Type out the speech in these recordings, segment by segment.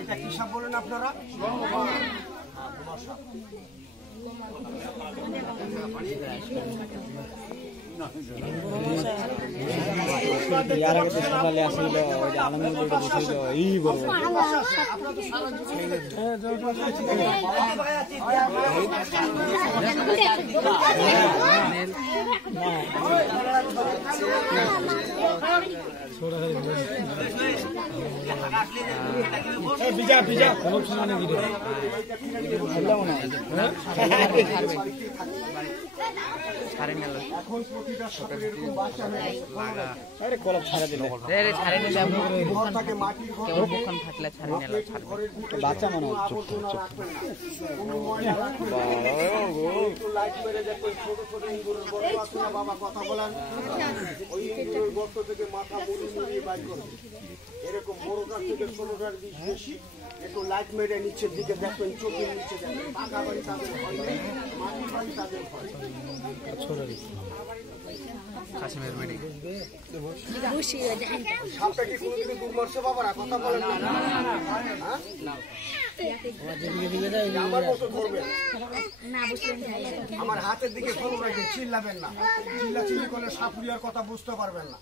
এটা কি সাপ বলেন আপনারা? এখন প্রতিটা সাপের এরকম বাচ্চা হয়। আরে কলপ ছাড়া দিলে রে ছাড়ে দিলে ঘরটাকে মাটির ঘর বুকখান ফাটলে ছাড়ে নিল বাচ্চা মনে হচ্ছে কোনো ময়লা রাখবেন না। একটু লাইট মেরে দেখুন ছোট ছোট ইঁদুরের গর্ত আছে না বাবা কথা বলেন, ওই ইঁদুরের গর্ত থেকে মাথা মুড়িয়ে বাইর করবে। এরকম বড়টার থেকে ছোটটার বিষ বেশি। একটু লাইট মেরে নিচের দিকে দেখবেন, চোখের নিচে দেখবেন। পাকা বাড়ি তাদের ভয় নেই, মাটির বাড়ি তাদের ভয়। সাপটা কি কোনোদিকে দূর মারছে বাবারা? কথা বলেন না। আমার মতো ধরবেন, আমার হাতের দিকে ফলো রাখবেন, চিল্লাবেন না। চিল্লাচিল্লি করলে সাপুরিয়ার কথা বুঝতে পারবেন না।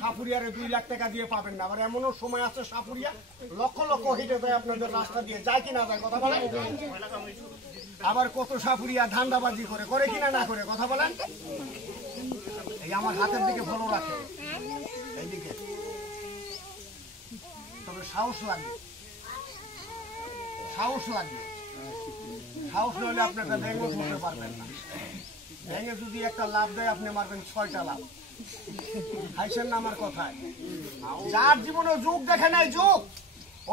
সাপুরিয়ারে 2 লাখ টাকা দিয়ে পাবেন না। আবার এমনও সময় আছে সাপুরিয়া লক্ষ লক্ষ হেঁটে যায় আপনাদের রাস্তা দিয়ে, যায় কিনা যায় কথা বলেন। আবার কত সাপুরিয়া ধান্দাবাজি করে কিনা না করে কথা বলেন। এই আমার হাতের দিকে ফলো রাখে, এইদিকে। তবে সাহস লাগবে, সাহস লাগবে। সাহস নইলে আপনি একটা ব্যাঙও ধরতে পারবেন না। ব্যাঙে যদি একটা লাভ দেয় আপনি মারবেন 6টা লাভ। হাইছেন না আমার কথায়? যার জীবনে যুগ দেখে নাই, যুগ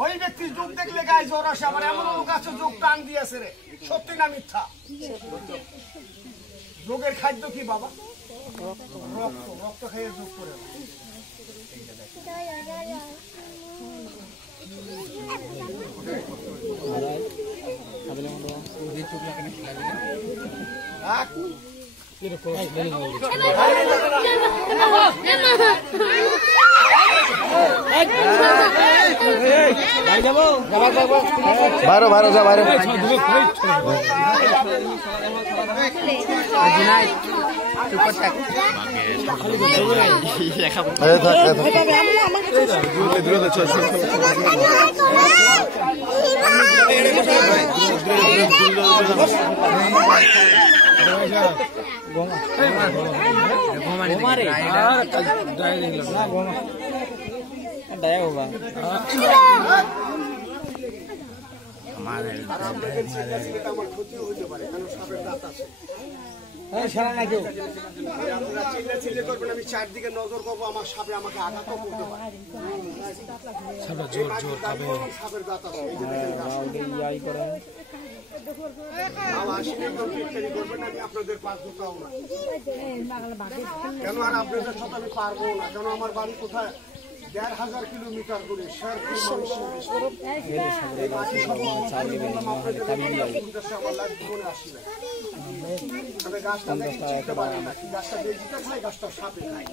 ওই ব্যক্তির যুগ দেখলে গায়ে জ্বর আসে। আবার এমন লোক আছে যুগ টান দিয়েছে রে, সত্যি না মিথ্যা? যোগের খাদ্য কি বাবা? রক্ত। রক্ত খাইয়ে যোগ করে বাইরে যা বাইরে আমি চারদিকে নজর করবো, আমার সাপে আমাকে আঘাতও করতে পারে। সাপের দাঁত আছে, করবেন আমি আপনাদের পাশ ঢুকাও না। কেন আর আপনাদের সাথে আমি পারবো না? কেন আমার বাড়ি কোথায়? 1500 কিলোমিটার দূরে। গাছটা দেখতে পারি না, গাছটা বেজিতে খায়, গাছটা সাপে খায়।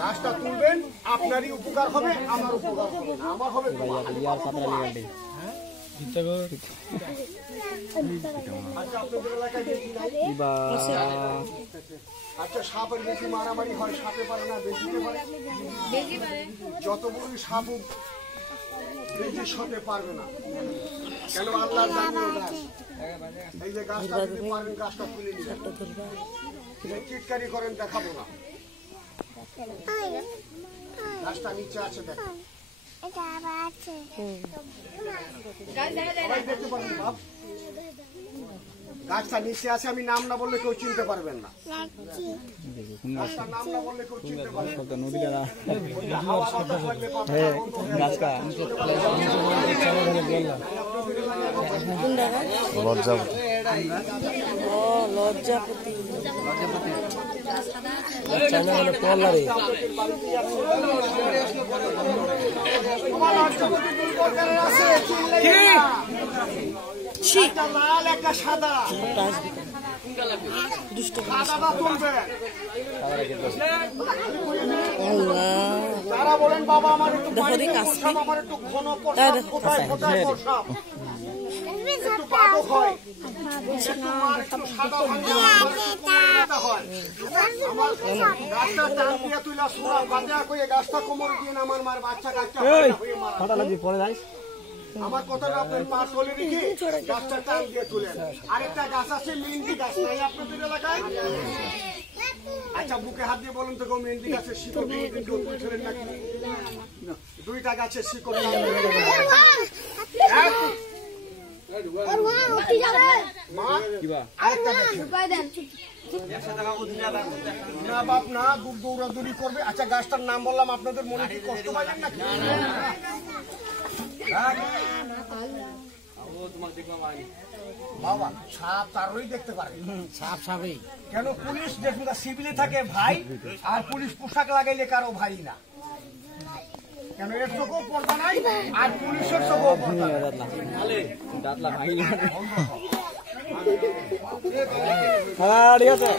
গাছটা তুলবেন, আপনারই উপকার হবে, আমার উপকার হবে না। আমার হবে আচ্ছা, সাপের বেশি মারামারি হয়, সাপে পারে না বেশিতে পারে। যত বড় সাপ বেশি সতে পারবে না। কেন? আল্লাহর জাতীয় গাছ। এই যে গাছটা যদি পারেন, গাছটা তুলে নিবেন। চিৎকারি করেন, দেখাবো না। গাছটা নিচে আছে, দেখেন। দেখতে পারেন বাপ, গাছটা নিচে আছে। আমি নাম না বললে কেউ চিনতে পারবেন না। নাম না বললে কেউ চিনতে পারবেন লজ্জাপতি একটা লাল একটা সাদা সাদাটা তুলবেন। তারা বলেন বাবা আমার একটু পানি প্রসাব, আমার একটু ঘন প্রসাব, কোথায় কোথায় প্রসাব একটু বাদক হয়, একটু মার একটু সাদা ভাঙা হয়। আমার গাছটা টান দিয়ে তুইলা সোনা বাজা করে গাছটা কোমরে দিয়ে আমার মার বাচ্চা কাচ্চা হয়ে মারা। আমার কথাটা আপনার পাশ হলে রেখে গাছটা টান দিয়ে তুলেন। আরেকটা গাছ আছে মেহেন্দি গাছ, নাই আপনাদের এলাকায়? আচ্ছা বুকে হাত দিয়ে বলুন তো গো, মেহেন্দি গাছের শিকড় কেউ তুলছিলেন নাকি? দুইটা গাছের শিকড় না বাপ না, দৌড়াদৌড়ি করবে। আচ্ছা গাছটার নাম বললাম, আপনাদের মনে কি কষ্ট পাইলেন নাকি? বাবা সাপ তারই দেখতে পারে, সাপ সাপই কেন? পুলিশ দেখুন সিভিলে থাকে ভাই, আর পুলিশ পোশাক লাগাইলে কারো ভাই না কেন? এর চোখও পর্দা নাই, আর পুলিশের চোখও পর্দা নাই। ঠিক আছে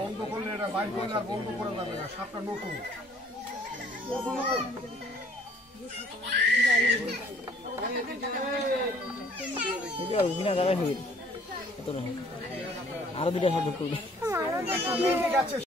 বন্ধ করলে এটা বাইর করলে আর বন্ধ করা যাবে না, সাপটা নতুন। আরো দুটা